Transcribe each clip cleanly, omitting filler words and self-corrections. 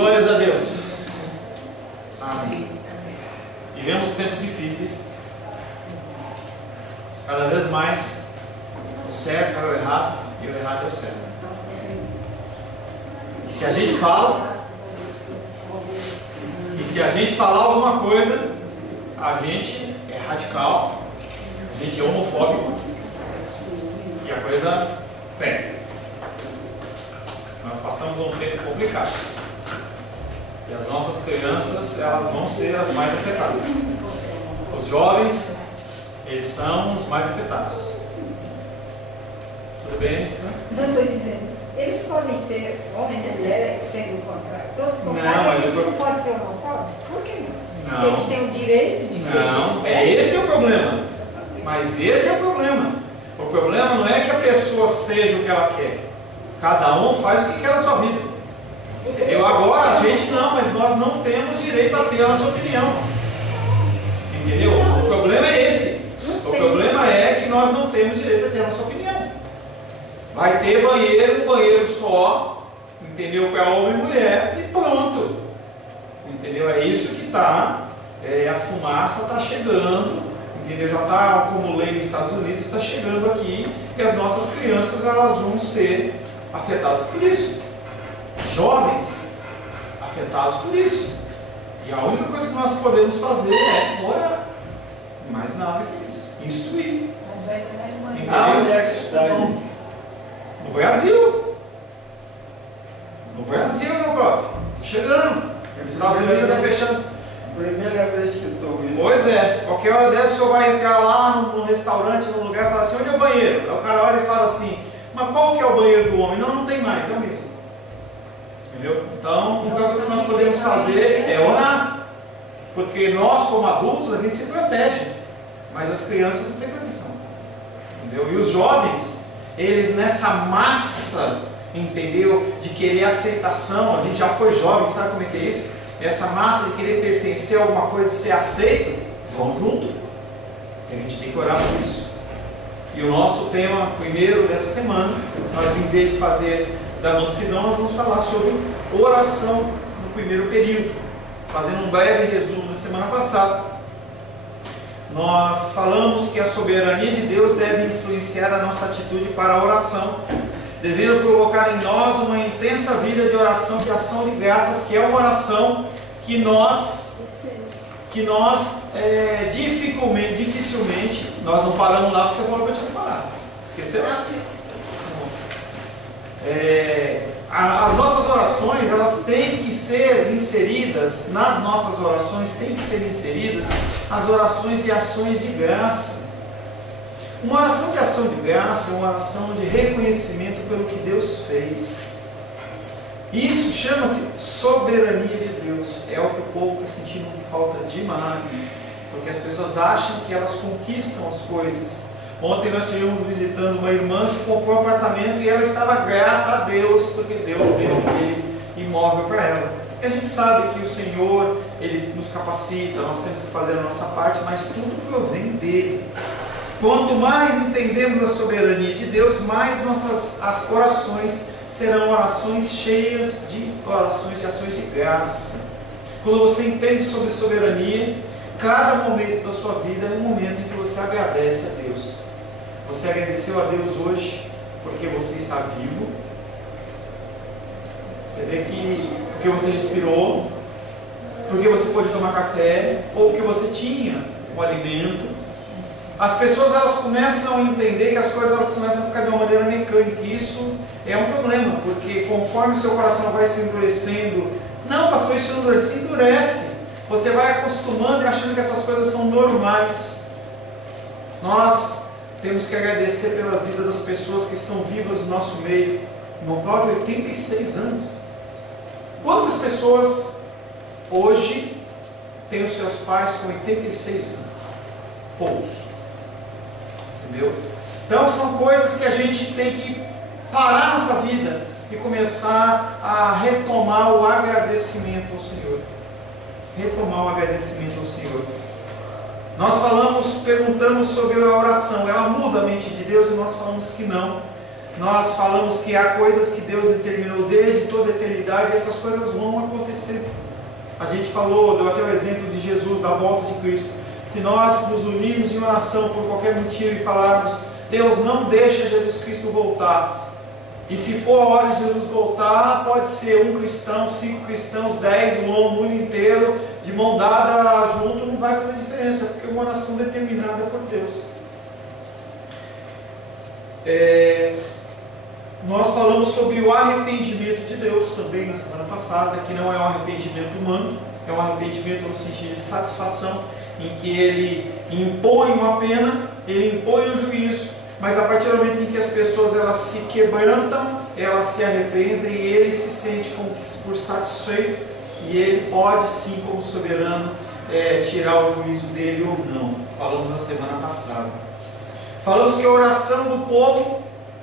Glórias a Deus. Amém. Vivemos tempos difíceis. Cada vez mais o certo é o errado e o errado é o certo. E se a gente falar alguma coisa, a gente é radical, a gente é homofóbico e a coisa pega. Nós passamos um tempo complicado. E as nossas crianças, elas vão ser as mais afetadas. Os jovens, eles são os mais afetados. Tudo bem, né? Não estou dizendo. Eles podem ser homem e mulher, sendo o contrário. Todo Não, contrário, mas a gente eu tô... não pode ser homofóbico? Por que não? Não. Se eles têm o direito de ser. Não, esse é o problema. Mas esse é o problema. O problema não é que a pessoa seja o que ela quer. Cada um faz o que quer na sua vida. Entendeu? Agora a gente não, mas nós não temos direito a ter a nossa opinião. Entendeu? O problema é esse. O problema é que nós não temos direito a ter a nossa opinião. Vai ter banheiro, um banheiro só, entendeu? Para homem e mulher e pronto. Entendeu? É isso que está. A fumaça está chegando. Entendeu? Já está como lei nos Estados Unidos, está chegando aqui e as nossas crianças elas vão ser afetadas por isso. Jovens afetados por isso. E a única coisa que nós podemos fazer é orar. Mais nada que isso. Instruir. Entendeu? No Brasil. No Brasil, meu próprio. Chegando. Os Estados Unidos já estão fechando. Primeira vez que estou vendo. Pois é. Qualquer hora dessa o senhor vai entrar lá num restaurante, num lugar, e falar assim, onde é o banheiro? Aí o cara olha e fala assim, mas qual que é o banheiro do homem? Não, não tem mais, é o mesmo. Entendeu? Então, uma coisa que nós podemos fazer é orar. Porque nós, como adultos, a gente se protege. Mas as crianças não têm proteção. Entendeu? E os jovens, eles nessa massa, entendeu? De querer aceitação, a gente já foi jovem, sabe como é que é isso? Essa massa de querer pertencer a alguma coisa, ser aceito, vão junto. E a gente tem que orar por isso. E o nosso tema primeiro dessa semana, nós em vez de fazer da mansidão, nós vamos falar sobre oração no primeiro período. Fazendo um breve resumo da semana passada, nós falamos que a soberania de Deus deve influenciar a nossa atitude para a oração, devendo provocar em nós uma intensa vida de oração, de ação de graças, que é uma oração que nós dificilmente, nós não paramos lá porque você falou que eu tinha parado. Esqueceu? As nossas orações, elas têm que ser inseridas, nas nossas orações têm que ser inseridas as orações de ações de graça. Uma oração de ação de graça é uma oração de reconhecimento pelo que Deus fez. Isso chama-se soberania de Deus. É o que o povo está sentindo falta demais, porque as pessoas acham que elas conquistam as coisas. Ontem nós estivemos visitando uma irmã que comprou um apartamento e ela estava grata a Deus, porque Deus deu aquele imóvel para ela. E a gente sabe que o Senhor, Ele nos capacita, nós temos que fazer a nossa parte, mas tudo provém dEle. Quanto mais entendemos a soberania de Deus, mais as orações serão orações cheias de orações de ações de graça. Quando você entende sobre soberania, cada momento da sua vida é um momento em que você agradece a Deus. Você agradeceu a Deus hoje porque você está vivo. Você vê que porque você respirou, porque você pôde tomar café, ou porque você tinha um alimento. As pessoas elas começam a entender que as coisas elas começam a ficar de uma maneira mecânica. E isso é um problema, porque conforme o seu coração vai se endurecendo, não, pastor, isso não endurece. Você vai acostumando e achando que essas coisas são normais. Nós temos que agradecer pela vida das pessoas que estão vivas no nosso meio. Irmão Cláudio, 86 anos. Quantas pessoas hoje têm os seus pais com 86 anos? Poucos. Entendeu? Então são coisas que a gente tem que parar nossa vida e começar a retomar o agradecimento ao Senhor. Retomar o agradecimento ao Senhor. Nós perguntamos sobre a oração, ela muda a mente de Deus, e nós falamos que não. nós falamos que há coisas que Deus determinou desde toda a eternidade e essas coisas vão acontecer. A gente falou, deu até o exemplo de Jesus, da volta de Cristo. Se nós nos unirmos em oração por qualquer motivo e falarmos, Deus, não deixa Jesus Cristo voltar. E se for a hora de Jesus voltar, pode ser um cristão, 5 cristãos, 10, o mundo inteiro, de mão dada junto, não vai fazer diferença, porque é uma oração determinada por Deus. Nós falamos sobre o arrependimento de Deus também na semana passada, que não é um arrependimento humano, é um arrependimento no sentido de satisfação, em que ele impõe uma pena, ele impõe um juízo, mas a partir do momento em que as pessoas elas se quebrantam, elas se arrependem, e ele se sente como que por satisfeito, e ele pode sim, como soberano, tirar o juízo dele ou não. Falamos na semana passada. Falamos que a oração do povo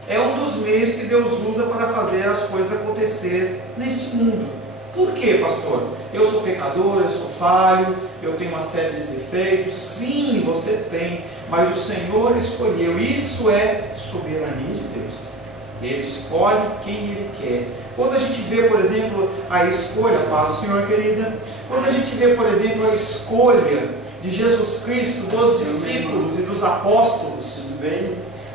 é um dos meios que Deus usa para fazer as coisas acontecer neste mundo. Por quê, pastor? Eu sou pecador, eu sou falho, eu tenho uma série de defeitos. Sim, você tem, mas o Senhor escolheu. Isso é soberania de Deus. Ele escolhe quem Ele quer. Quando a gente vê, por exemplo, a escolha, paz do Senhor, querida, quando a gente vê, por exemplo, a escolha de Jesus Cristo, dos discípulos e dos apóstolos,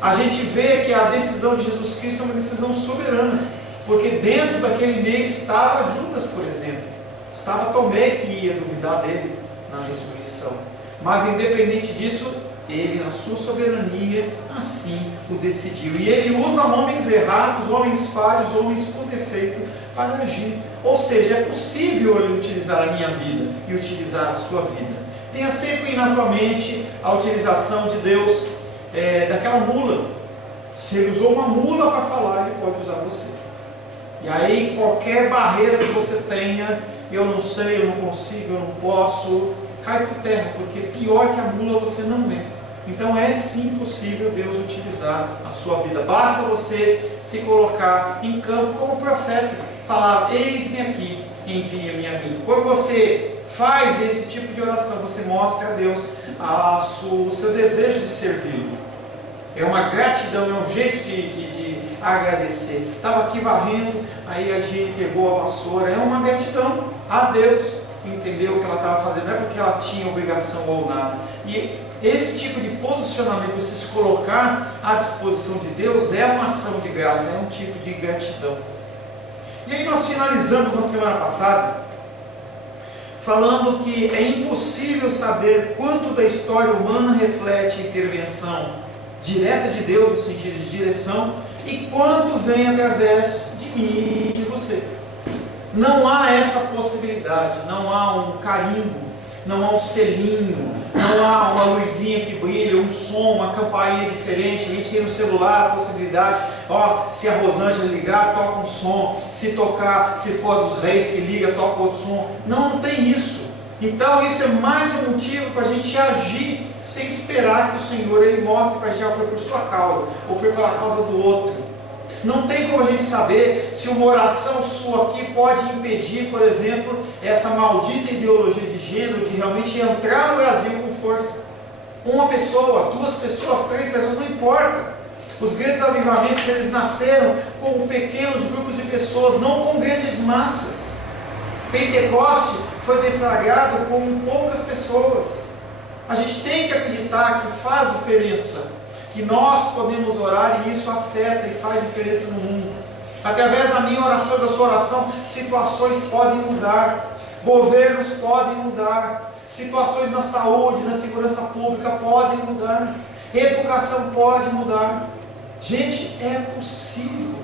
a gente vê que a decisão de Jesus Cristo é uma decisão soberana, porque dentro daquele meio estava Judas, por exemplo, estava Tomé, que ia duvidar dele na ressurreição, mas independente disso, ele na sua soberania assim o decidiu, e ele usa homens errados, homens falhos, homens com defeito para agir, ou seja, é possível ele utilizar a minha vida e utilizar a sua vida. Tenha sempre na tua mente a utilização de Deus daquela mula. Se ele usou uma mula para falar, ele pode usar você. E aí qualquer barreira que você tenha, eu não sei, eu não consigo, eu não posso, cai por terra, porque pior que a mula você não é. Então é sim possível Deus utilizar a sua vida. Basta você se colocar em campo como profeta, falar, eis-me aqui, envia-me a mim. Quando você faz esse tipo de oração, você mostra a Deus o seu desejo de servi-lo. É uma gratidão, é um jeito de agradecer. Estava aqui varrendo, aí a gente pegou a vassoura, é uma gratidão a Deus, entendeu o que ela estava fazendo, não é porque ela tinha obrigação ou nada. E esse tipo de posicionamento, você se colocar à disposição de Deus, é uma ação de graça, é um tipo de gratidão. E aí nós finalizamos na semana passada falando que é impossível saber quanto da história humana reflete intervenção direta de Deus, no sentido de direção, e quanto vem através de mim e de você. Não há essa possibilidade, não há um carimbo, não há um selinho, não há uma luzinha que brilha, um som, uma campainha diferente. A gente tem no celular a possibilidade, se a Rosângela ligar, toca um som, se tocar, se for dos reis que liga, toca outro som. Não tem isso. Então isso é mais um motivo para a gente agir sem esperar que o Senhor ele mostre para a gente, foi por sua causa, ou foi pela causa do outro. Não tem como a gente saber se uma oração sua aqui pode impedir, por exemplo, essa maldita ideologia de gênero de realmente entrar no Brasil com força. Uma pessoa, 2 pessoas, 3 pessoas, não importa. Os grandes avivamentos, eles nasceram com pequenos grupos de pessoas, não com grandes massas. Pentecoste foi deflagrado com poucas pessoas. A gente tem que acreditar que faz diferença, que nós podemos orar e isso afeta e faz diferença no mundo. Através da minha oração, da sua oração, situações podem mudar, governos podem mudar, situações na saúde, na segurança pública podem mudar, educação pode mudar. Gente, é possível,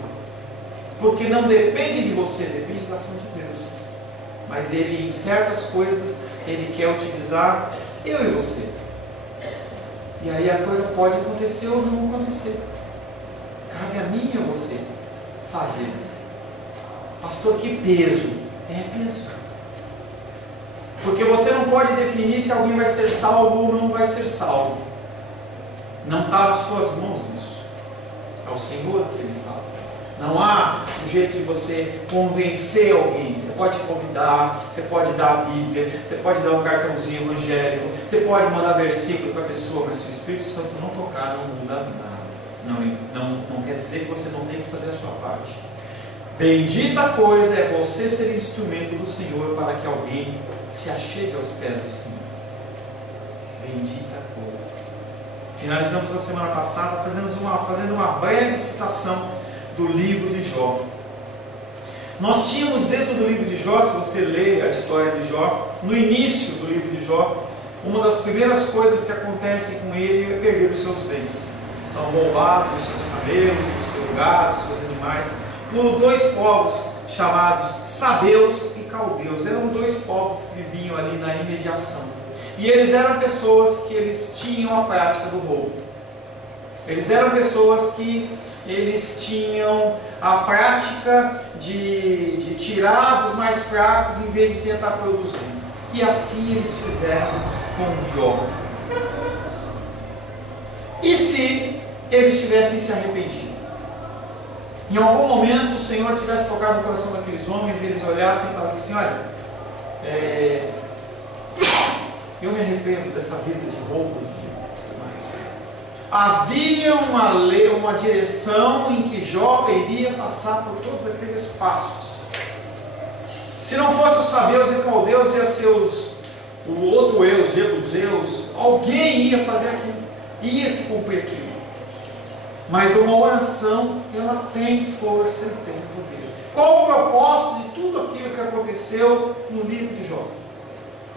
porque não depende de você, depende da ação de Deus. Mas Ele, em certas coisas, Ele quer utilizar eu e você. E aí a coisa pode acontecer ou não acontecer. Cabe a mim e a você fazer. Pastor, que peso? É peso. Porque você não pode definir se alguém vai ser salvo ou não vai ser salvo. Não está nas suas mãos isso. É o Senhor que Ele fala. Não há um jeito de você convencer alguém. Você pode convidar, você pode dar a Bíblia, você pode dar um cartãozinho evangélico, você pode mandar versículo para a pessoa, mas se o Espírito Santo não tocar, não muda nada. Não quer dizer que você não tem que fazer a sua parte. Bendita coisa é você ser instrumento do Senhor para que alguém se achegue aos pés do Senhor. Bendita coisa. Finalizamos a semana passada fazendo uma breve citação do livro de Jó. Nós tínhamos dentro do livro de Jó, se você ler a história de Jó, no início do livro de Jó, uma das primeiras coisas que acontecem com ele é perder os seus bens. São roubados os seus camelos, o seu gado, os seus animais, por dois povos chamados Sabeus e Caldeus. Eram dois povos que viviam ali na imediação. E eles eram pessoas que eles tinham a prática do roubo. Eles eram pessoas que eles tinham a prática de tirar dos mais fracos em vez de tentar produzir. E assim eles fizeram com Jó. E se eles tivessem se arrependido? Em algum momento o Senhor tivesse tocado no coração daqueles homens e eles olhassem e falassem assim: olha, eu me arrependo dessa vida de roubos e tudo mais. Havia uma lei, uma direção em que Jó iria passar por todos aqueles passos. Se não fosse os sabeus e caldeus, ia ser o outro eu, os jebuseus, alguém ia fazer aquilo, ia se cumprir aquilo. Mas uma oração, ela tem força e tem poder. Qual o propósito de tudo aquilo que aconteceu no livro de Jó?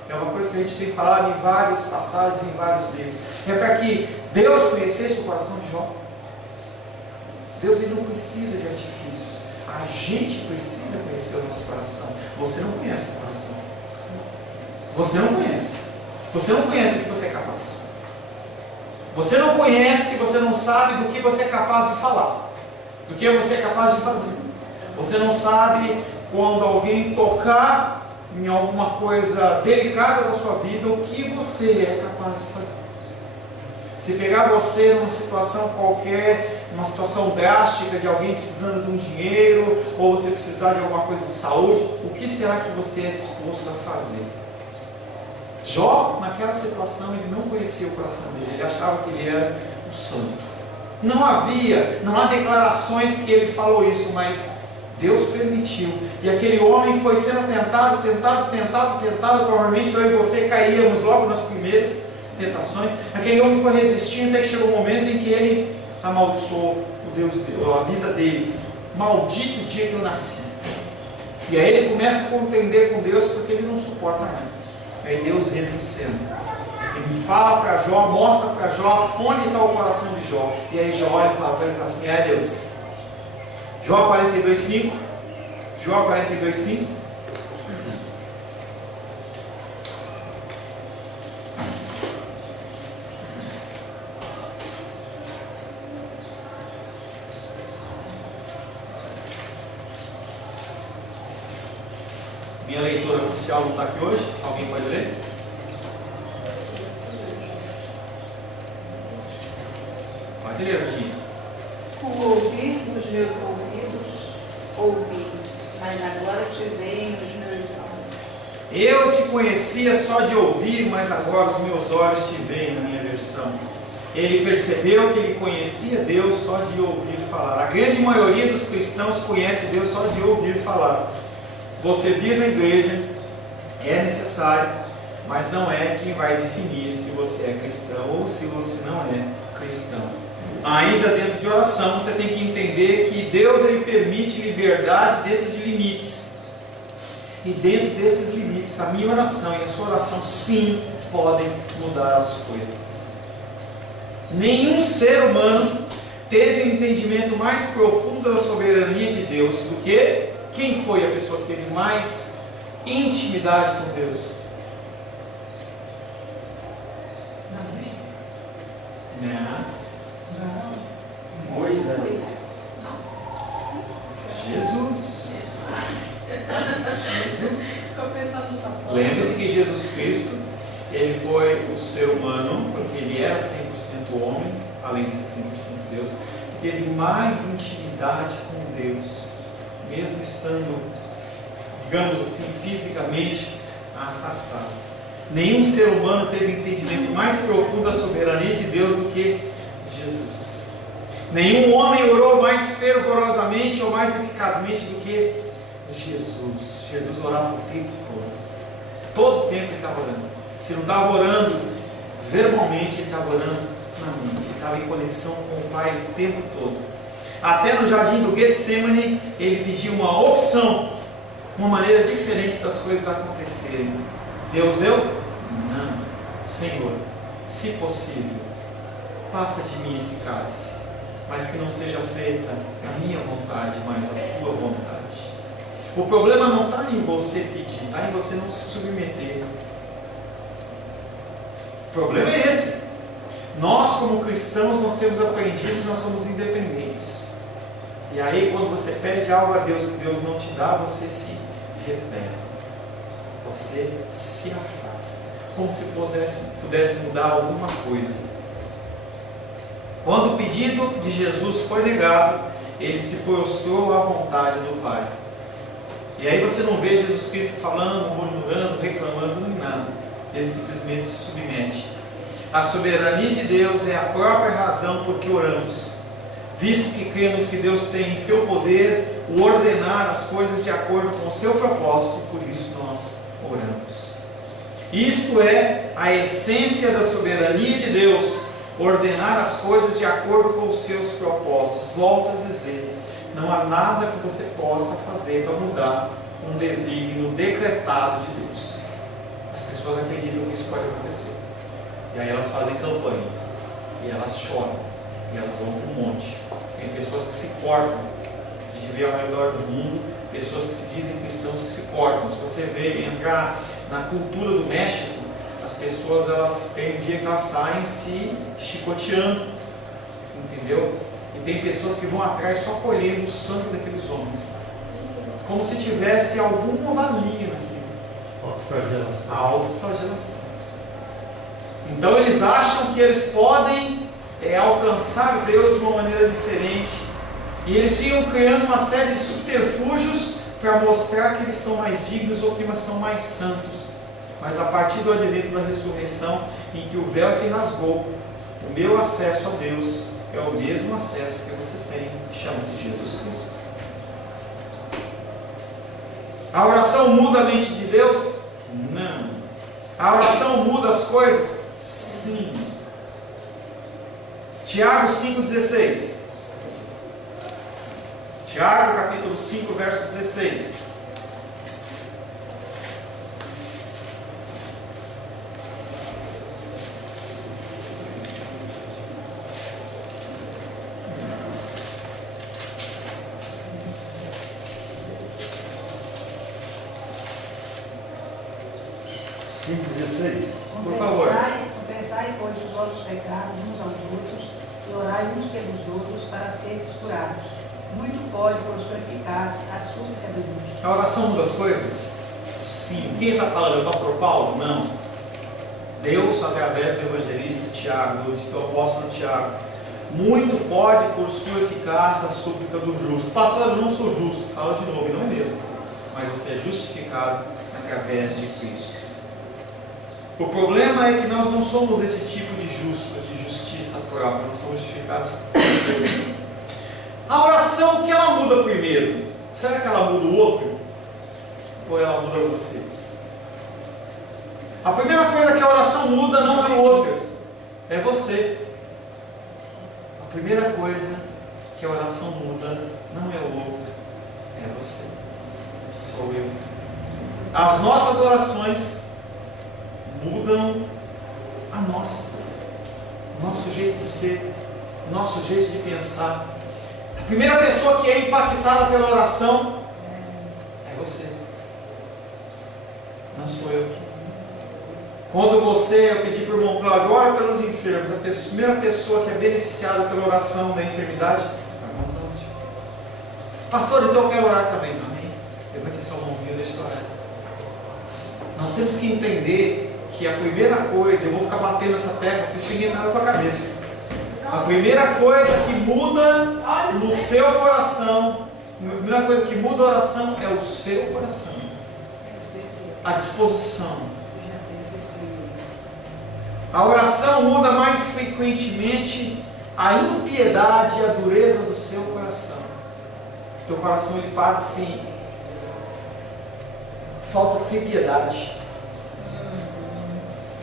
É uma coisa que a gente tem falado em várias passagens, em vários livros. É para que Deus conhecesse o coração de Jó. Deus ele não precisa de artifícios. A gente precisa conhecer o nosso coração. Você não conhece o coração. Você não conhece. Você não conhece o que você é capaz. Você não conhece, você não sabe do que você é capaz de falar, do que você é capaz de fazer. Você não sabe quando alguém tocar em alguma coisa delicada da sua vida, o que você é capaz de fazer. Se pegar você numa situação qualquer, uma situação drástica de alguém precisando de um dinheiro, ou você precisar de alguma coisa de saúde, o que será que você é disposto a fazer? Jó, naquela situação, ele não conhecia o coração dele, ele achava que ele era o santo. Não há declarações que ele falou isso, mas Deus permitiu. E aquele homem foi sendo tentado, provavelmente eu e você caíamos logo nas primeiras tentações. Aquele homem foi resistindo até que chegou um momento em que ele amaldiçoou o Deus dele, a vida dele. Maldito o dia que eu nasci. E aí ele começa a contender com Deus porque ele não suporta mais. Aí Deus entra em cena. Ele fala para Jó, mostra para Jó onde está o coração de Jó. E aí Jó olha e fala para ele assim: Deus. Jó 42:5. Jó 42:5. Minha leitora oficial não está aqui hoje. Alguém pode ler? Pode ler aqui. Com o ouvir dos meus ouvidos, ouvi, mas agora te veem os meus olhos. Eu te conhecia só de ouvir, mas agora os meus olhos te veem, na minha versão. Ele percebeu que ele conhecia Deus só de ouvir falar. A grande maioria dos cristãos conhece Deus só de ouvir falar. Você vir na igreja é necessário, mas não é quem vai definir se você é cristão ou se você não é cristão. Ainda dentro de oração, você tem que entender que Deus ele permite liberdade dentro de limites. E dentro desses limites, a minha oração e a sua oração sim podem mudar as coisas. Nenhum ser humano teve um entendimento mais profundo da soberania de Deus do que quem foi a pessoa que teve mais intimidade com Deus? Não. Moisés. Jesus. Lembre-se que Jesus Cristo, ele foi o ser humano, porque ele era 100% homem, além de ser 100% Deus, que teve mais intimidade com Deus, mesmo estando, digamos assim, fisicamente afastados. Nenhum ser humano teve entendimento mais profundo da soberania de Deus do que Jesus. Nenhum homem orou mais fervorosamente ou mais eficazmente do que Jesus. Jesus orava o tempo todo. Todo o tempo ele estava orando. Se não estava orando verbalmente, ele estava orando na mente. Ele estava em conexão com o Pai o tempo todo. Até no jardim do Getsemane, ele pediu uma opção, uma maneira diferente das coisas acontecerem. Deus deu? Não. Senhor, se possível, passa de mim esse cálice, mas que não seja feita a minha vontade, mas a tua vontade. O problema não está em você pedir, está em você não se submeter. O problema é esse. Nós, como cristãos, nós temos aprendido que nós somos independentes. E aí, quando você pede algo a Deus que Deus não te dá, você se rebela. Você se afasta. Como se pudesse mudar alguma coisa. Quando o pedido de Jesus foi negado, ele se prostrou à vontade do Pai. E aí você não vê Jesus Cristo falando, murmurando, reclamando, nem nada. Ele simplesmente se submete. A soberania de Deus é a própria razão por que oramos, visto que cremos que Deus tem em seu poder o ordenar as coisas de acordo com o seu propósito, por isso nós oramos. Isto é a essência da soberania de Deus, ordenar as coisas de acordo com os seus propósitos. Volto a dizer, não há nada que você possa fazer para mudar um desígnio decretado de Deus. As pessoas acreditam que isso pode acontecer. E aí elas fazem campanha. E elas choram. E elas vão para um monte. Tem pessoas que se cortam. A gente vê ao redor do mundo pessoas que se dizem cristãos que se cortam. Se você vê entrar na cultura do México, as pessoas elas têm um dia que elas saem se chicoteando. Entendeu? E tem pessoas que vão atrás só colhendo o sangue daqueles homens. Como se tivesse alguma valia naquilo. Autoflagelação. A autoflagelação. Então eles acham que eles podem alcançar Deus de uma maneira diferente. E eles ficam criando uma série de subterfúgios para mostrar que eles são mais dignos ou que eles são mais santos. Mas a partir do advento da ressurreição, em que o véu se rasgou, o meu acesso a Deus é o mesmo acesso que você tem, que chama-se Jesus Cristo. A oração muda a mente de Deus? Não. A oração muda as coisas? Sim. Tiago 5,16. Tiago capítulo 5, verso 16. Por favor. Confessai, pois, os vossos pecados uns aos outros e orai uns pelos outros para seres curados. Muito pode, por sua eficácia, a súplica do justo. A oração muda as coisas? Sim. Quem está falando? É o pastor Paulo? Não. Deus, através do evangelista Tiago, do apóstolo Tiago, muito pode, por sua eficácia, a súplica do justo. Pastor, eu não sou justo. Fala de novo, não é mesmo. Mas você é justificado através de Cristo. O problema é que nós não somos esse tipo de justo, de justiça própria. Nós somos justificados por Deus. A oração, o que ela muda primeiro? Será que ela muda o outro? Ou ela muda você? A primeira coisa que a oração muda não é o outro, é você. A primeira coisa que a oração muda não é o outro, é você. Sou eu. As nossas orações mudam a nossa, o nosso jeito de ser, o nosso jeito de pensar. A primeira pessoa que é impactada pela oração é você, não sou eu. Quando eu pedi para o irmão Cláudio, ora pelos enfermos, a primeira pessoa que é beneficiada pela oração da enfermidade é o irmão Cláudio. Pastor, então eu quero orar também. Amém? Levante sua mãozinha e deixa eu orar. Nós temos que entender que a primeira coisa, eu vou ficar batendo nessa tecla porque isso ninguém nada na tua cabeça. A primeira coisa que muda no seu coração, a primeira coisa que muda a oração é o seu coração. A disposição. A oração muda mais frequentemente a impiedade e a dureza do seu coração. Teu coração ele para assim, falta de sem piedade.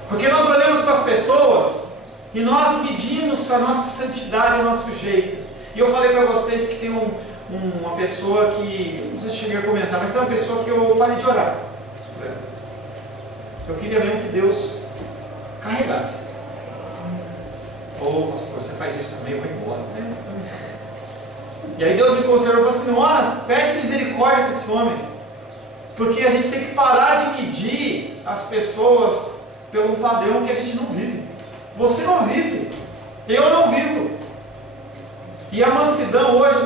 Porque nós olhamos para as pessoas e nós medimos a nossa santidade, o nosso jeito. E eu falei para vocês que tem uma pessoa que, não sei se cheguei a comentar, mas tem uma pessoa que eu parei de orar. Eu queria mesmo que Deus carregasse. Ô, pastor, você faz isso também, eu vou embora. E aí Deus me considerou e falou assim: ora, pede misericórdia para esse homem. Porque a gente tem que parar de medir as pessoas pelo padrão que a gente não vive. Você não vive, eu não vivo. E a mansidão hoje,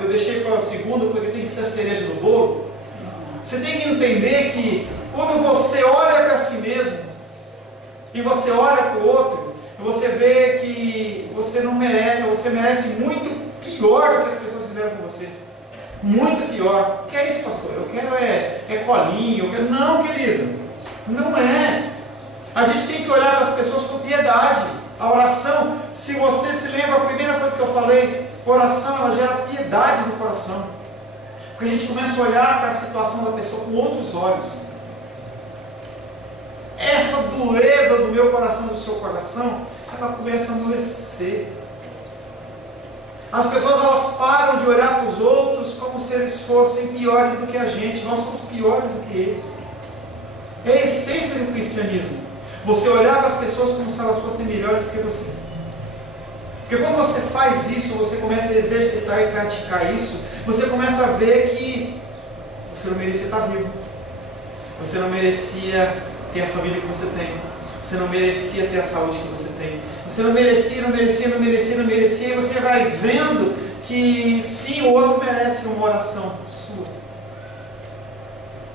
eu deixei para a segunda, porque tem que ser a cereja do bolo. Você tem que entender que quando você olha para si mesmo, e você olha para o outro, você vê que você não merece, você merece muito pior do que as pessoas fizeram com você. Muito pior. O que é isso, pastor? Eu quero é colinho, eu quero... Não, querido, não é. A gente tem que olhar para as pessoas com piedade. A oração, se você se lembra, a primeira coisa que eu falei, oração, ela gera piedade no coração. Porque a gente começa a olhar para a situação da pessoa com outros olhos. Essa dureza do meu coração, do seu coração, ela começa a amolecer. As pessoas, elas param de olhar para os outros como se eles fossem piores do que a gente. Nós somos piores do que ele. É a essência do cristianismo. Você olhar para as pessoas como se elas fossem melhores do que você. Porque quando você faz isso, você começa a exercitar e praticar isso, você começa a ver que você não merecia estar vivo. Você não merecia ter a família que você tem. Você não merecia ter a saúde que você tem. Você não merecia. E você vai vendo que sim, o outro merece uma oração sua.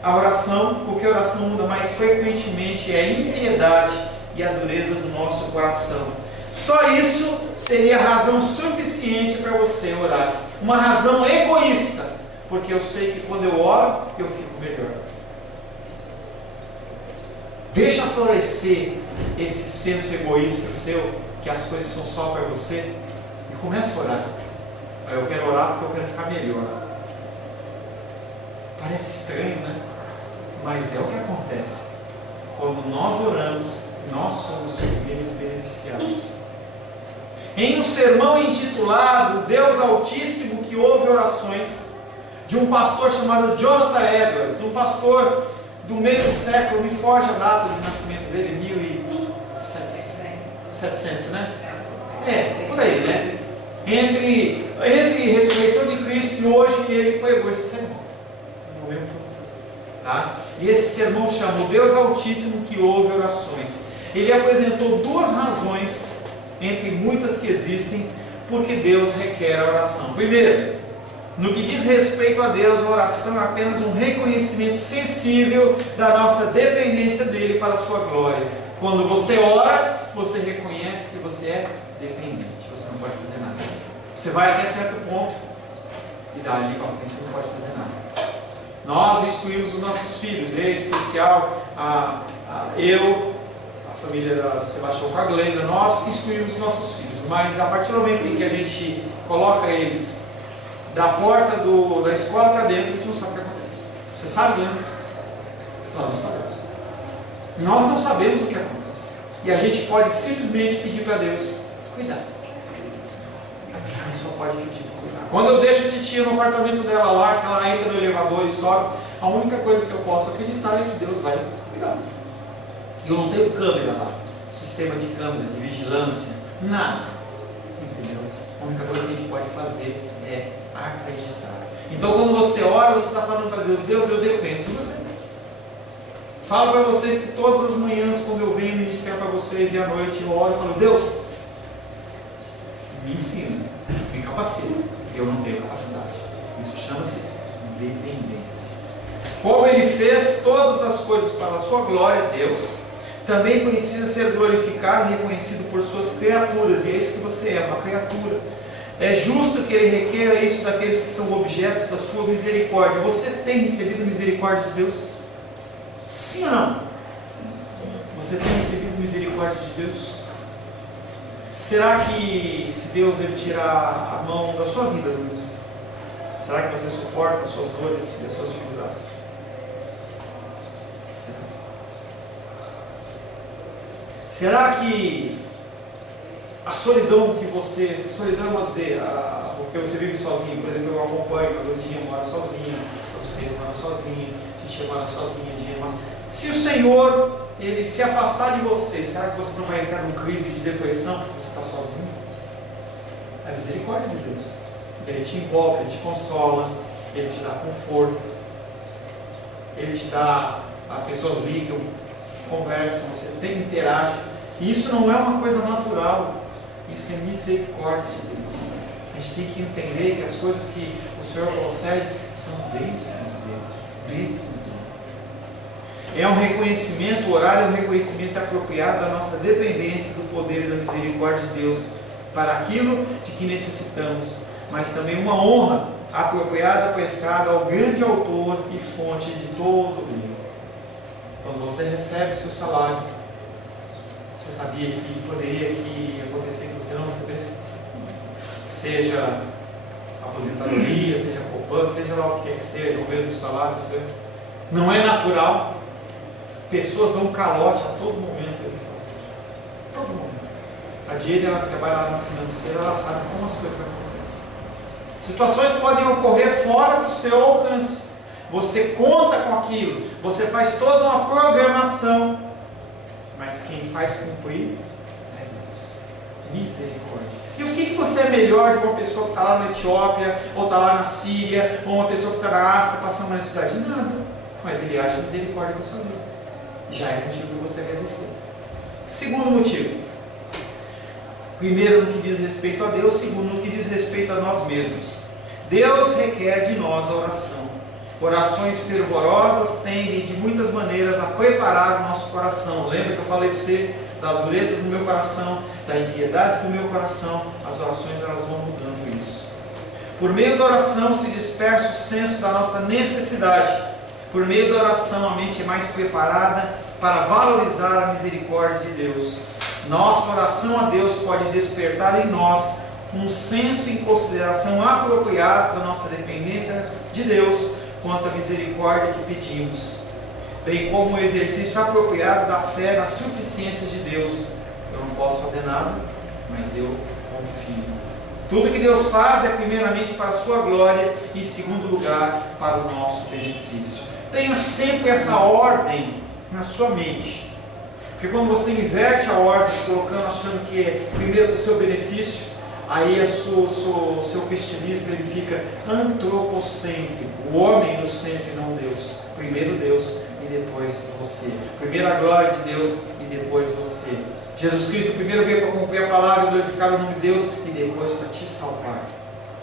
A oração, porque a oração muda mais frequentemente, é a impiedade e a dureza do nosso coração. Só isso seria razão suficiente para você orar. Uma razão egoísta, porque eu sei que quando eu oro, eu fico melhor. Deixa florescer esse senso egoísta seu, que as coisas são só para você, e começa a orar. Eu quero orar porque eu quero ficar melhor. Parece estranho, né? Mas é o que acontece. Quando nós oramos, nós somos os primeiros beneficiados. Em um sermão intitulado Deus Altíssimo que ouve orações, de um pastor chamado Jonathan Edwards, um pastor do meio do século, me foge a data de nascimento dele, 1700, né? Por aí, né? Entre ressurreição de Cristo e hoje, ele pregou esse sermão. Não lembro. Tá? E esse sermão chamou Deus Altíssimo que ouve orações. Ele apresentou duas razões, entre muitas que existem, porque Deus requer a oração. Primeiro, no que diz respeito a Deus, a oração é apenas um reconhecimento sensível da nossa dependência dele para a sua glória. Quando você ora, você reconhece que você é dependente, você não pode fazer nada. Você vai até certo ponto e dali para frente você não pode fazer nada. Nós instruímos os nossos filhos, em especial eu, a família do Sebastião com a Glenda, nós instruímos os nossos filhos, mas a partir do momento em que a gente coloca eles da porta da escola para dentro, a gente não sabe o que acontece. Você sabe, né? Nós não sabemos. Nós não sabemos o que acontece. E a gente pode simplesmente pedir para Deus cuidar. A gente só pode pedir para cuidar. Quando eu deixo a titia no apartamento dela lá, que ela entra no elevador e sobe, a única coisa que eu posso acreditar é que Deus vai cuidar. E eu não tenho câmera lá, sistema de câmera, de vigilância, nada. Entendeu? A única coisa que a gente pode fazer é acreditar. Então quando você ora, você está falando para Deus: Deus, eu dependo de você. Falo para vocês que todas as manhãs, quando eu venho ministrar para vocês e à noite eu oro e falo: Deus, me ensina, me capacita. Eu não tenho capacidade. Isso chama-se dependência. Como Ele fez todas as coisas para a sua glória, Deus também precisa ser glorificado e reconhecido por suas criaturas. E é isso que você é, uma criatura. É justo que Ele requeira isso daqueles que são objetos da sua misericórdia. Você tem recebido misericórdia de Deus? Sim ou não? Você tem recebido misericórdia de Deus? Será que se Deus ele tirar a mão da sua vida, Luiz, será que você suporta as suas dores e as suas dificuldades? Será que a solidão que você, solidão vou dizer, porque você vive sozinho, por exemplo, eu acompanho, a Dodinha mora sozinha, os Reis moram sozinha, a Titia mora sozinha, a Dinha mora sozinha. Se o Senhor ele se afastar de você, será que você não vai entrar numa crise de depressão porque você está sozinho? É a misericórdia de Deus. Ele te envolve, ele te consola, ele te dá conforto, ele te dá, as pessoas ligam, conversam, você interage. E isso não é uma coisa natural, isso é misericórdia de Deus. A gente tem que entender que as coisas que o Senhor concede são bênçãos dele, bênçãos dele. É um reconhecimento, orar é um reconhecimento apropriado da nossa dependência do poder e da misericórdia de Deus para aquilo de que necessitamos, mas também uma honra apropriada prestada ao grande autor e fonte de todo o bem. Quando você recebe o seu salário, você sabia que poderia acontecer que você não recebesse? Seja aposentadoria, seja poupança, seja lá o que seja, o mesmo salário seu. Não é natural. Pessoas dão calote a todo momento. Todo momento. A Diane, ela trabalha lá na financeira, ela sabe como as coisas acontecem. Situações podem ocorrer fora do seu alcance. Você conta com aquilo, você faz toda uma programação, mas quem faz cumprir é Deus. Misericórdia. E o que você é melhor de uma pessoa que está lá na Etiópia, ou está lá na Síria, ou uma pessoa que está na África passando uma necessidade? Nada. Mas ele age misericórdia com a sua vida. Já é motivo de você agradecer. Segundo motivo. Primeiro, no que diz respeito a Deus. Segundo, no que diz respeito a nós mesmos. Deus requer de nós a oração. Orações fervorosas tendem de muitas maneiras a preparar o nosso coração. Lembra que eu falei para você da dureza do meu coração, da impiedade do meu coração? As orações elas vão mudando isso. Por meio da oração se dispersa o senso da nossa necessidade. Por meio da oração a mente é mais preparada para valorizar a misericórdia de Deus. Nossa oração a Deus pode despertar em nós um senso e consideração apropriados da nossa dependência de Deus quanto à misericórdia que pedimos, bem como um exercício apropriado da fé na suficiência de Deus. Eu não posso fazer nada, mas eu confio. Tudo que Deus faz é primeiramente para a sua glória e em segundo lugar para o nosso benefício. Tenha sempre essa ordem na sua mente, porque quando você inverte a ordem, colocando, achando que é primeiro para o seu benefício, aí o seu cristianismo ele fica antropocêntrico, o homem no centro e não Deus. Primeiro Deus e depois você. Primeiro a glória de Deus e depois você. Jesus Cristo primeiro veio para cumprir a palavra e glorificar o nome de Deus e depois para te salvar.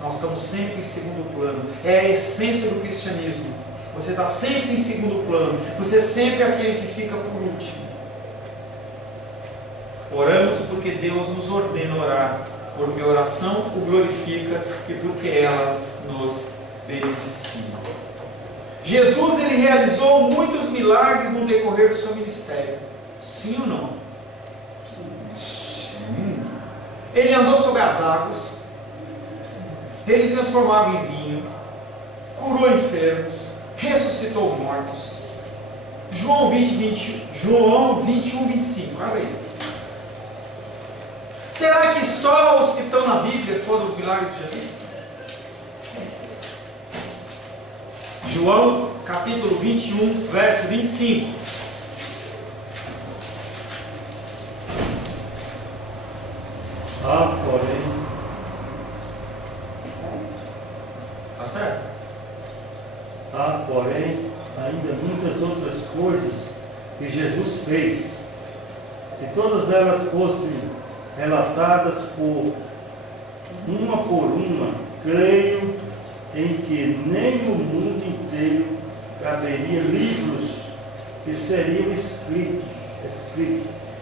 Nós estamos sempre em segundo plano. É a essência do cristianismo. Você está sempre em segundo plano. Você é sempre aquele que fica por último. Oramos porque Deus nos ordena orar, porque a oração o glorifica e porque ela nos beneficia. Jesus ele realizou muitos milagres no decorrer do seu ministério. Sim ou não? Sim. Ele andou sobre as águas. Ele transformava em vinho. Curou enfermos. Ressuscitou mortos. João 21, 25. Abre aí. Será que só os que estão na Bíblia foram os milagres de Jesus? João capítulo 21, verso 25. Porém. Tá certo? Porém, ainda muitas outras coisas que Jesus fez. Se todas elas fossem relatadas por uma, creio em que nem no mundo inteiro caberia livros que seriam escritos.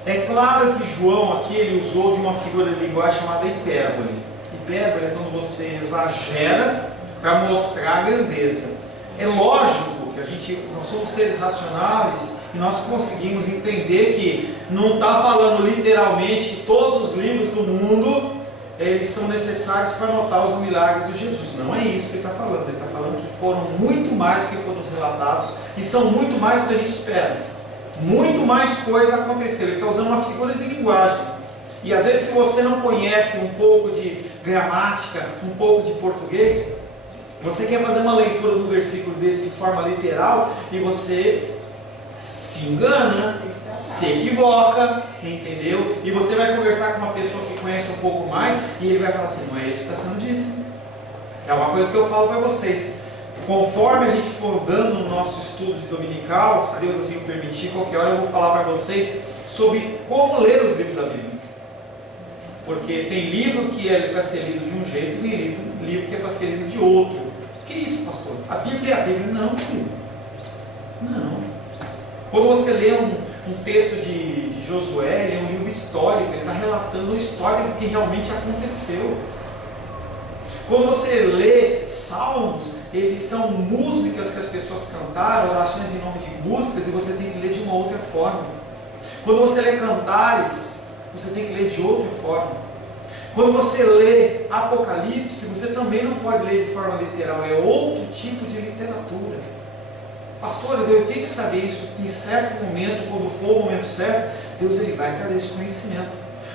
É claro que João aqui ele usou de uma figura de linguagem chamada hipérbole. Hipérbole é quando você exagera para mostrar a grandeza. É lógico que nós somos seres racionais e nós conseguimos entender que não está falando literalmente que todos os livros do mundo eles são necessários para notar os milagres de Jesus. Não é isso que ele está falando. Ele está falando que foram muito mais do que foram os relatados e são muito mais do que a gente espera. Muito mais coisa aconteceu. Ele está usando uma figura de linguagem. E às vezes, se você não conhece um pouco de gramática, um pouco de português, você quer fazer uma leitura do versículo desse de forma literal e você se engana, se equivoca, entendeu? E você vai conversar com uma pessoa que conhece um pouco mais e ele vai falar assim: não é isso que está sendo dito. É uma coisa que eu falo para vocês. Conforme a gente for dando o nosso estudo de dominical, se Deus assim o permitir, qualquer hora eu vou falar para vocês sobre como ler os livros da Bíblia. Porque tem livro que é para ser lido de um jeito e tem livro que é para ser lido de outro. Que isso, pastor? A Bíblia é a Bíblia? Não, filho. Não. Quando você lê um texto de Josué, ele é um livro histórico, ele está relatando a história do que realmente aconteceu. Quando você lê salmos, eles são músicas que as pessoas cantaram, orações em nome de músicas, e você tem que ler de uma outra forma. Quando você lê cantares, você tem que ler de outra forma. Quando você lê Apocalipse, você também não pode ler de forma literal, é outro tipo de literatura. Pastor, eu tenho que saber isso em certo momento, quando for o momento certo, Deus ele vai trazer esse conhecimento.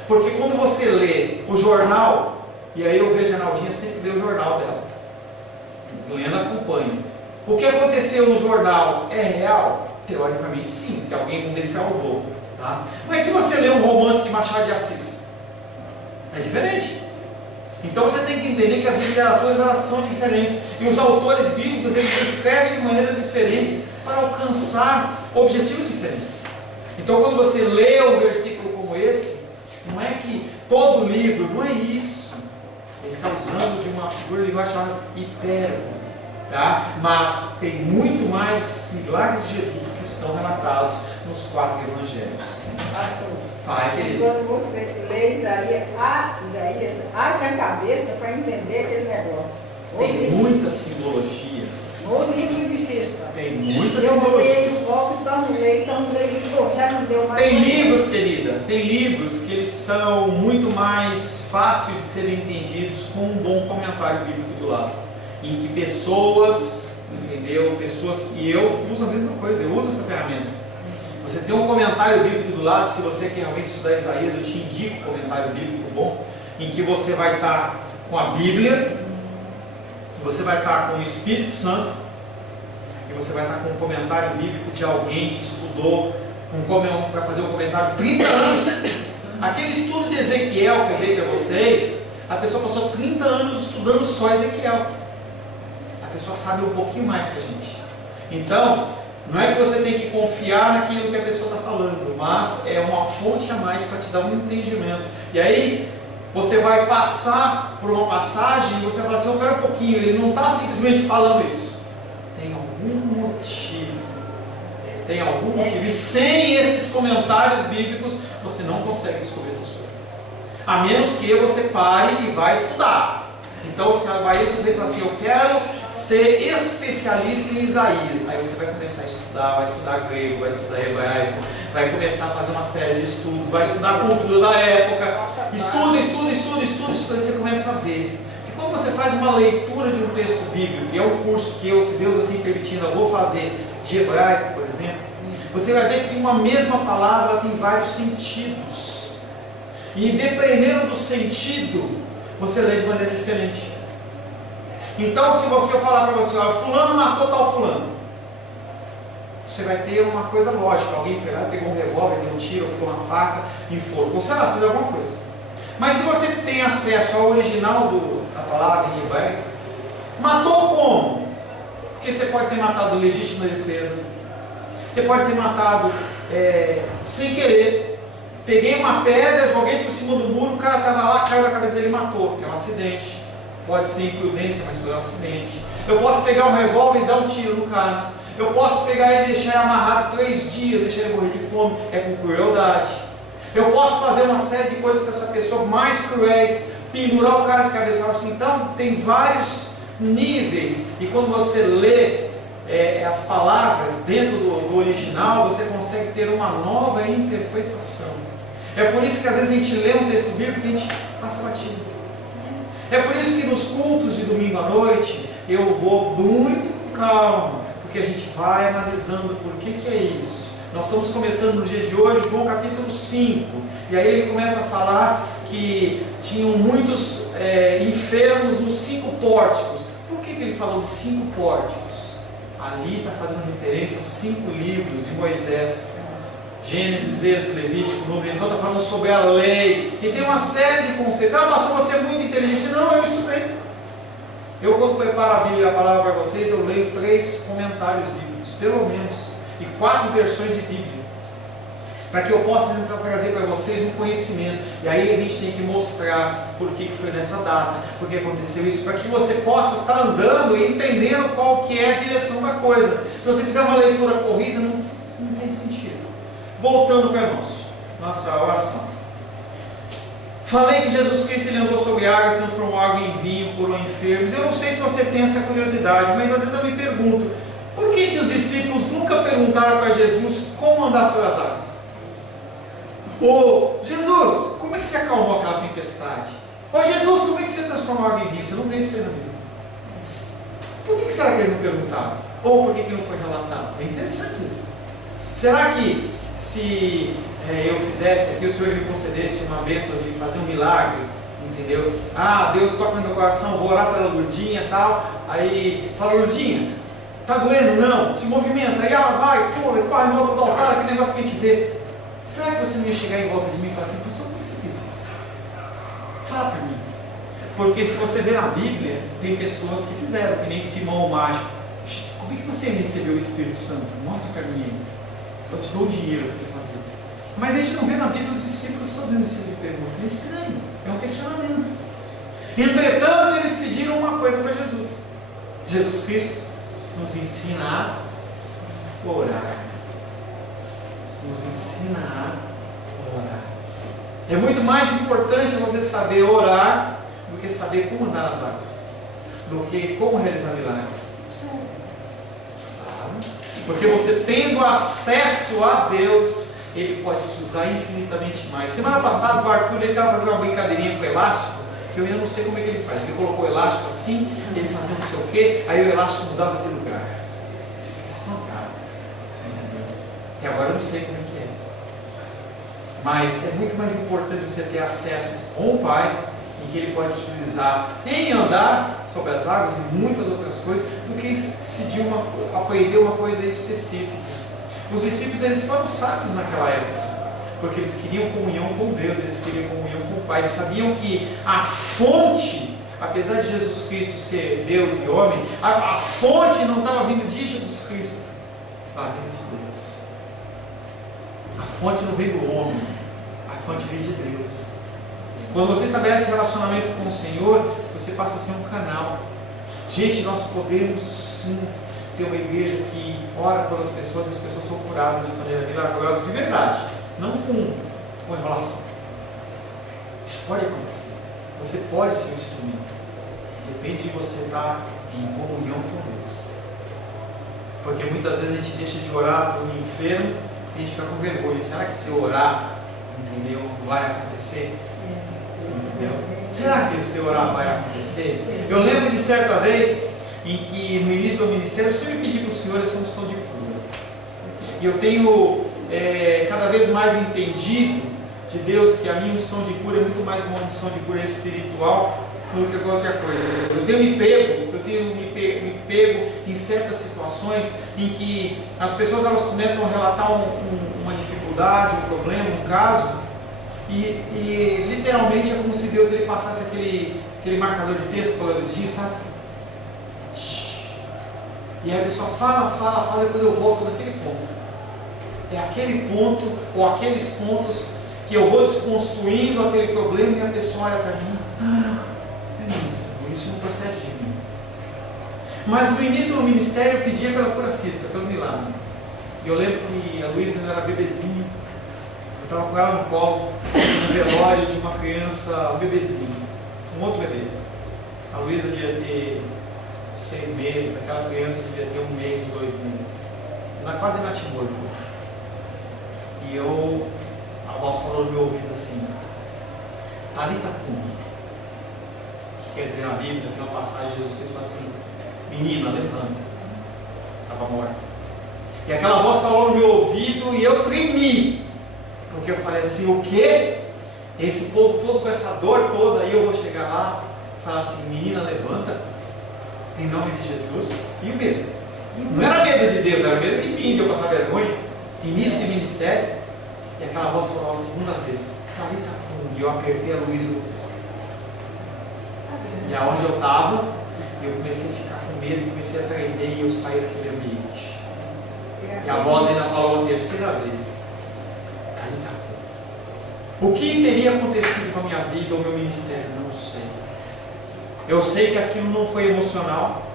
Porque quando você lê o jornal, e aí eu vejo a Naldinha sempre lê o jornal dela, Helena acompanha. O que aconteceu no jornal é real? Teoricamente sim, se alguém não defraudou. Tá? Mas se você lê um romance de Machado de Assis, é diferente. Então você tem que entender que as literaturas elas são diferentes. E os autores bíblicos eles escrevem de maneiras diferentes para alcançar objetivos diferentes. Então quando você lê um versículo como esse, não é que todo livro, não é isso. Ele está usando de uma figura de linguagem chamada hipérbole. Tá? Mas tem muito mais milagres de Jesus do que estão relatados nos 4 evangelhos. Pastor, Vai, querido. quando você lê Isaías, haja a cabeça para entender aquele negócio. Tem muita simbologia. O livro difícil. Tem muita Eu simbologia. leio, volto, então leio, pô, já não deu mais. Tem livros, querida, tem livros que eles são muito mais fáceis de serem entendidos com um bom comentário bíblico do lado. Em que pessoas, entendeu? Pessoas, e eu uso a mesma coisa, eu uso essa ferramenta. Você tem um comentário bíblico do lado, se você quer realmente estudar Isaías, eu te indico um comentário bíblico bom, em que você vai estar com a Bíblia, você vai estar com o Espírito Santo, e você vai estar com um comentário bíblico de alguém que estudou para fazer um comentário 30 anos. Aquele estudo de Ezequiel que eu dei para vocês, a pessoa passou 30 anos estudando só Ezequiel. A pessoa sabe um pouquinho mais que a gente. Então, não é que você tem que confiar naquilo que a pessoa está falando, mas é uma fonte a mais para te dar um entendimento. E aí, você vai passar por uma passagem e você vai falar assim: espera um pouquinho, ele não está simplesmente falando isso. Tem algum motivo. Tem algum motivo. E sem esses comentários bíblicos, você não consegue descobrir essas coisas. A menos que você pare e vá estudar. Então, se a Bahia dos Reis fala assim: eu quero ser especialista em Isaías, aí você vai começar a estudar, vai estudar grego, vai estudar hebraico, vai começar a fazer uma série de estudos, vai estudar a cultura da época, estuda, aí você começa a ver. Porque quando você faz uma leitura de um texto bíblico, que é um curso que eu, se Deus assim permitindo, eu vou fazer de hebraico, por exemplo, você vai ver que uma mesma palavra tem vários sentidos, e dependendo do sentido, você lê de maneira diferente. Então, se você falar para você: olha, fulano matou tal fulano, você vai ter uma coisa lógica. Alguém foi lá, pegou um revólver, deu um tiro, pegou uma faca, enforcou, sei lá, fez alguma coisa. Mas se você tem acesso ao original da palavra em hebraico, matou como? Porque você pode ter matado legítima defesa, você pode ter matado sem querer. Peguei uma pedra, joguei por cima do muro, o cara estava lá, caiu na cabeça dele e matou. É um acidente. Pode ser imprudência, mas foi um acidente. Eu posso pegar um revólver e dar um tiro no cara. Eu posso pegar ele e deixar ele amarrado 3 dias, deixar ele morrer de fome. É com crueldade. Eu posso fazer uma série de coisas com essa pessoa mais cruéis, pendurar o cara de cabeça baixa. Então, tem vários níveis. E quando você lê as palavras dentro do original, você consegue ter uma nova interpretação. É por isso que às vezes a gente lê um texto bíblico e a gente passa batido. É por isso que nos cultos de domingo à noite eu vou muito com calma, porque a gente vai analisando por que é isso. Nós estamos começando no dia de hoje, João capítulo 5, e aí ele começa a falar que tinham muitos enfermos nos 5 pórticos. Por que ele falou de 5 pórticos? Ali está fazendo referência a 5 livros de Moisés. Gênesis, Êxodo, Levítico, Número, então está falando sobre a lei. E tem uma série de conceitos. Pastor, você é muito inteligente. Não, eu estudei. Eu, quando preparo a Bíblia e a palavra para vocês, eu leio 3 comentários bíblicos, pelo menos, e 4 versões de Bíblia, para que eu possa trazer para vocês um conhecimento. E aí a gente tem que mostrar por que foi nessa data, por que aconteceu isso, para que você possa estar andando e entendendo qual que é a direção da coisa. Se você fizer uma leitura corrida, não tem sentido. Voltando para nossa oração. Falei que Jesus Cristo ele andou sobre águas, transformou água em vinho, curou enfermos. Eu não sei se você tem essa curiosidade, mas às vezes eu me pergunto, por que os discípulos nunca perguntaram para Jesus como andar sobre as águas? Ô Jesus, como é que você acalmou aquela tempestade? Ô Jesus, como é que você transformou água em vinho? Você não vê isso aí na Bíblia. Por que será que eles não perguntaram? Ou por que não foi relatado? É interessante isso. Será que se eu fizesse aqui, o Senhor me concedesse uma bênção de fazer um milagre, entendeu? Deus toca no meu coração, vou orar pela Lurdinha e tal. Aí fala, Lurdinha, tá doendo? Não, se movimenta. Aí ela vai, pula, corre em volta do altar, aquele negócio que a gente vê. Será que você não ia chegar em volta de mim e falar assim, pastor, por que você fez isso? Fala para mim. Porque se você vê na Bíblia, tem pessoas que fizeram, que nem Simão o mágico. Como é que você recebeu o Espírito Santo? Mostra para mim aí. Eu te dou o dinheiro para você fazer. Mas a gente não vê na Bíblia os discípulos fazendo esse tipo de pergunta. É estranho, é um questionamento. Entretanto, eles pediram uma coisa para Jesus. Jesus Cristo nos ensina a orar. Nos ensina a orar. É muito mais importante você saber orar do que saber como andar nas águas, do que como realizar milagres. Porque você tendo acesso a Deus, Ele pode te usar infinitamente mais. Semana passada o Arthur estava fazendo uma brincadeirinha com o elástico, que eu ainda não sei como é que ele faz. Ele colocou o elástico assim, ele fazia não sei o quê, aí o elástico mudava de lugar. Você fica espantado. E agora eu não sei como é que é. Mas é muito mais importante você ter acesso com o Pai, em que Ele pode te utilizar em andar sobre as águas e muitas outras coisas, do que decidir aprender uma coisa específica. Os discípulos eles foram sábios naquela época, porque eles queriam comunhão com Deus, eles queriam comunhão com o Pai. Eles sabiam que a fonte, apesar de Jesus Cristo ser Deus e homem, a fonte não estava vindo de Jesus Cristo, estava vindo de Deus. A fonte não vem do homem, a fonte vem de Deus. Quando você estabelece relacionamento com o Senhor, você passa a ser um canal. Gente, nós podemos sim ter uma igreja que ora pelas pessoas e as pessoas são curadas de maneira milagrosa, de verdade, não com enrolação. Isso pode acontecer. Você pode ser um instrumento. Depende de você estar em comunhão com Deus. Porque muitas vezes a gente deixa de orar por um enfermo e a gente fica com vergonha. Será que se eu orar, entendeu, vai acontecer? Entendeu? Será que se eu orar vai acontecer? Eu lembro de certa vez em que no início do ministério eu sempre pedi para o Senhor essa unção de cura. E eu tenho cada vez mais entendido de Deus que a minha unção de cura é muito mais uma unção de cura espiritual do que qualquer coisa. Eu tenho me pego em certas situações em que as pessoas elas começam a relatar uma dificuldade, um problema, um caso, e literalmente é como se Deus ele passasse aquele marcador de texto coloridinho, sabe? E aí a pessoa fala, depois eu volto naquele ponto. É aquele ponto, ou aqueles pontos que eu vou desconstruindo aquele problema e a pessoa olha para mim, isso não procede de mim. Mas no início do ministério eu pedia pela cura física, pelo milagre. E eu lembro que a Luísa ainda era bebezinha, eu estava com ela no colo, no velório de uma criança, um bebezinho, um outro bebê. A Luísa devia ter 6 meses, aquela criança devia ter 1 mês ou 2 meses. Quase natimorto. E a voz falou no meu ouvido assim, Talita cumi. Que quer dizer na Bíblia, tem uma passagem de Jesus Cristo fala assim, menina, levanta. Estava morta. E aquela voz falou no meu ouvido e eu tremi. Porque eu falei assim, o quê? Esse povo todo com essa dor toda, aí eu vou chegar lá e falar assim, menina, levanta. Em nome de Jesus. E o medo? Não era medo de Deus, era medo de mim, de eu passar vergonha. Início de ministério. E aquela voz falou a segunda vez, Talita cumi. E eu apertei a Luísa. E aonde eu estava, eu comecei a ficar com medo, comecei a tremer e eu saí daquele ambiente. E a voz ainda falou a terceira vez, Talita cumi. O que teria acontecido com a minha vida ou meu ministério? Não sei. Eu sei que aquilo não foi emocional,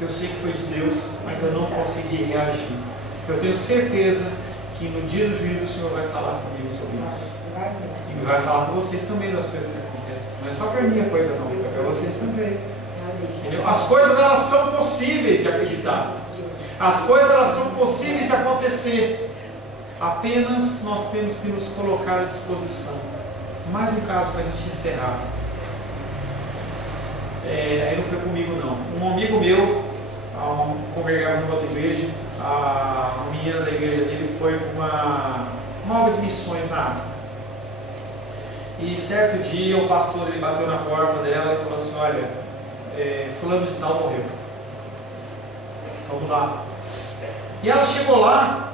eu sei que foi de Deus, mas eu não consegui reagir. Eu tenho certeza que no dia do juízo o Senhor vai falar comigo sobre isso. E vai falar com vocês também das coisas que acontecem. Não é só para mim a coisa não, é para vocês também. Entendeu? As coisas elas são possíveis de acreditar. As coisas elas são possíveis de acontecer. Apenas nós temos que nos colocar à disposição. Mais um caso para a gente encerrar. Aí não foi comigo não. Um amigo meu, congregava numa outra igreja, a menina da igreja dele foi para uma obra de missões na África. E certo dia o pastor ele bateu na porta dela e falou assim, olha, fulano de tal morreu. Vamos lá. E ela chegou lá,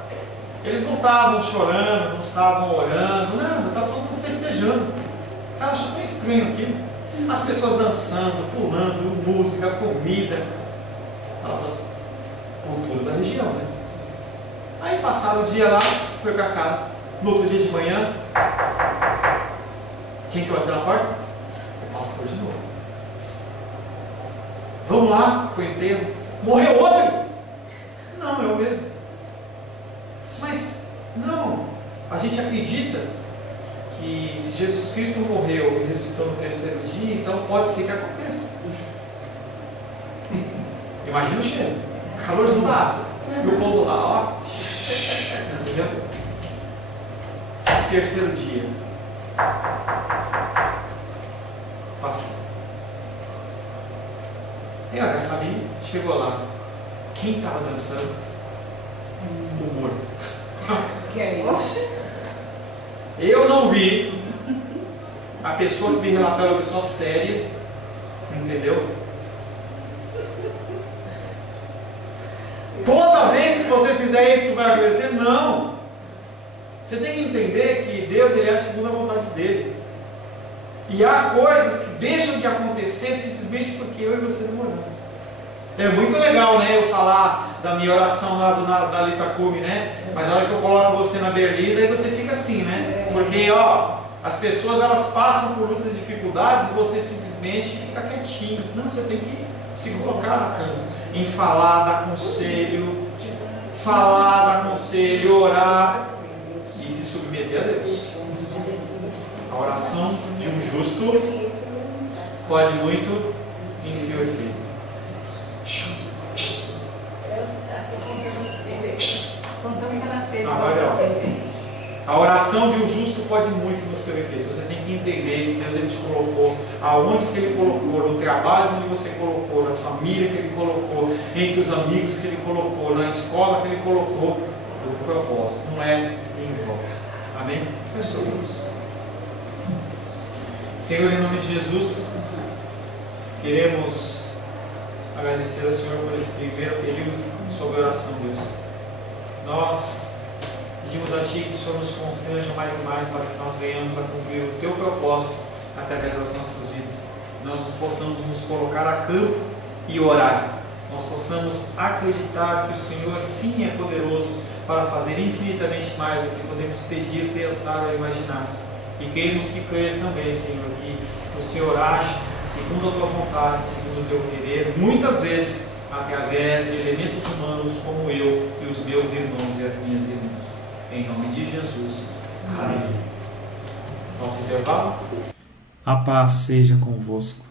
eles não estavam chorando, não estavam orando, nada, estava todo mundo festejando. Ela achou tão estranho aquilo. As pessoas dançando, pulando, música, comida. Ela falou assim, cultura da região, né? Aí passaram o dia lá, foi para casa. No outro dia de manhã, quem que bateu na porta? O pastor de novo. Vamos lá para o enterro. Morreu outro? Não, eu mesmo. Mas, não. A gente acredita que se Jesus Cristo morreu e ressuscitou no terceiro dia, então pode ser que aconteça. Imagina o cheiro. Calorzão da África. E o povo lá, ó. Entendeu? Terceiro dia. Passou. E a Gassami chegou lá. Quem estava dançando? O morto. Que é isso? Eu não vi. A pessoa que me relatou é uma pessoa séria. Entendeu? Toda vez que você fizer isso vai acontecer? Não. Você tem que entender que Deus ele é a segunda vontade dele. E há coisas que deixam de acontecer simplesmente porque eu e você não oramos. É muito legal, né? Eu falar da minha oração lá da Talita cumi, né? Mas na hora que eu coloco você na berlida, aí você fica assim, né? Porque, ó, as pessoas elas passam por muitas dificuldades e você simplesmente fica quietinho. Não, você tem que se colocar na cama, em falar, dar conselho, orar e se submeter a Deus. A oração de um justo pode muito em seu efeito. A oração de um justo pode muito no seu efeito. Você tem que entender que Deus ele te colocou aonde que Ele colocou, no trabalho onde você colocou, na família que Ele colocou, entre os amigos que Ele colocou, na escola que Ele colocou, o propósito não é em vão. Amém? Feche os olhos. Senhor, em nome de Jesus, queremos agradecer ao Senhor por esse primeiro período sobre a oração, Deus. Nós pedimos a Ti que o Senhor nos constranja mais e mais para que nós venhamos a cumprir o Teu propósito através das nossas vidas. Nós possamos nos colocar a campo e orar. Nós possamos acreditar que o Senhor sim é poderoso para fazer infinitamente mais do que podemos pedir, pensar ou imaginar. E queremos que crer também, Senhor, que o Senhor age segundo a Tua vontade, segundo o Teu querer, muitas vezes através de elementos humanos como eu e os meus irmãos e as minhas irmãs. Em nome de Jesus. Amém. Nosso intervalo? A paz seja convosco.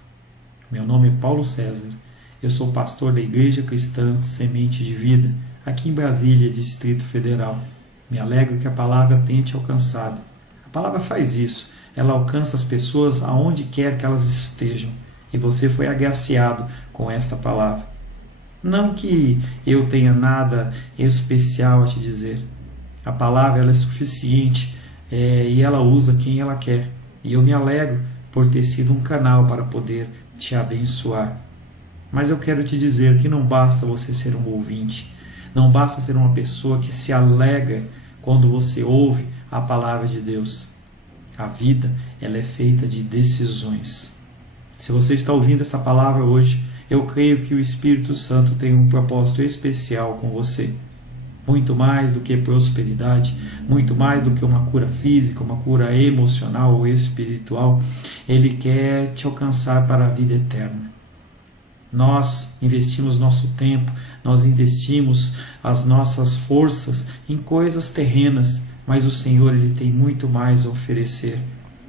Meu nome é Paulo César Eu sou pastor da Igreja Cristã Semente de Vida, aqui em Brasília, Distrito Federal. Me alegro que a palavra tenha te alcançado. A palavra faz isso. Ela alcança as pessoas aonde quer que elas estejam. E você foi agraciado com esta palavra. Não que eu tenha nada especial a te dizer. A palavra ela é suficiente e ela usa quem ela quer. E eu me alegro por ter sido um canal para poder te abençoar. Mas eu quero te dizer que não basta você ser um ouvinte. Não basta ser uma pessoa que se alegra quando você ouve a palavra de Deus. A vida ela é feita de decisões. Se você está ouvindo essa palavra hoje, eu creio que o Espírito Santo tem um propósito especial com você. Muito mais do que prosperidade, muito mais do que uma cura física, uma cura emocional ou espiritual, Ele quer te alcançar para a vida eterna. Nós investimos nosso tempo, nós investimos as nossas forças em coisas terrenas, mas o Senhor Ele tem muito mais a oferecer.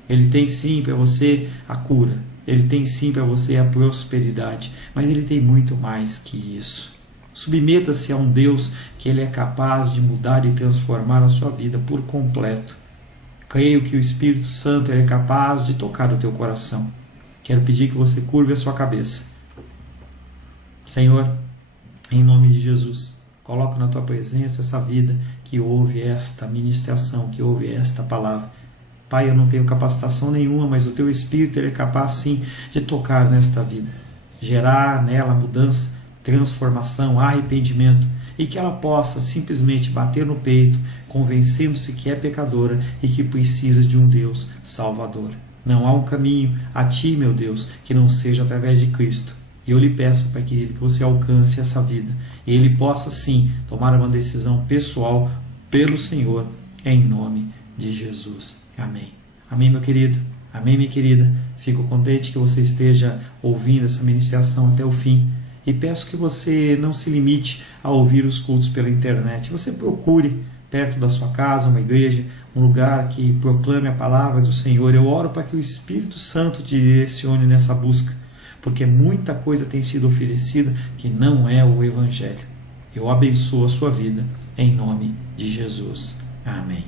Ele tem sim para você a cura, Ele tem sim para você a prosperidade, mas Ele tem muito mais que isso. Submeta-se a um Deus que Ele é capaz de mudar e transformar a sua vida por completo. Creio que o Espírito Santo Ele é capaz de tocar o teu coração. Quero pedir que você curve a sua cabeça. Senhor, em nome de Jesus, coloco na tua presença essa vida que ouve esta ministração, que ouve esta palavra. Pai, eu não tenho capacitação nenhuma, mas o teu Espírito Ele é capaz sim de tocar nesta vida, gerar nela mudança, transformação, arrependimento, e que ela possa simplesmente bater no peito, convencendo-se que é pecadora e que precisa de um Deus salvador. Não há um caminho a ti, meu Deus, que não seja através de Cristo. E eu lhe peço, Pai querido, que você alcance essa vida e ele possa sim tomar uma decisão pessoal pelo Senhor, em nome de Jesus. Amém. Amém, meu querido. Amém, minha querida. Fico contente que você esteja ouvindo essa ministração até o fim. E peço que você não se limite a ouvir os cultos pela internet. Você procure perto da sua casa uma igreja, um lugar que proclame a palavra do Senhor. Eu oro para que o Espírito Santo te direcione nessa busca, porque muita coisa tem sido oferecida que não é o Evangelho. Eu abençoo a sua vida em nome de Jesus. Amém.